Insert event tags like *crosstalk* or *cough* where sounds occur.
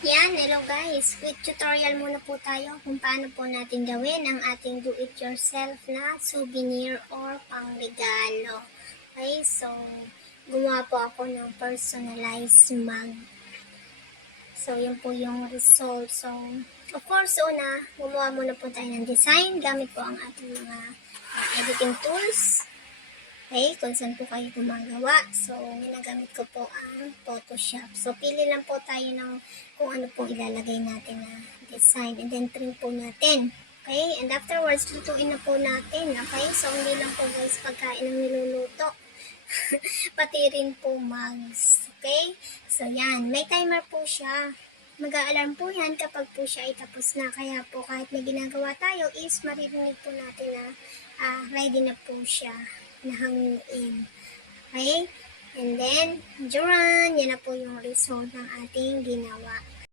Yan, hello guys. Quick tutorial muna po tayo kung paano po natin gawin ang ating do-it-yourself na souvenir or pangregalo. Okay, so gumawa po ako ng personalized mug. So, yun po yung result. So, of course, una, gumawa muna po tayo ng design gamit po ang ating mga uh, editing tools. Okay, kung saan po kayo gumagawa. So, ginagamit ko po ang Photoshop. So, pili lang po tayo ng kung ano po ilalagay natin na design. And then, trim po natin. Okay, and afterwards, lutuin na po natin. Okay, so hindi lang po guys pagkain ang niluluto. *laughs* Pati rin po mugs. Okay, so yan. May timer po siya. Mag-aalarm po yan kapag po siya ay tapos na. Kaya po kahit may ginagawa tayo is maririnig po natin na ah, ready na po siya na hanguin. Okay? And then, duran, yan na po yung result ng ating ginawa.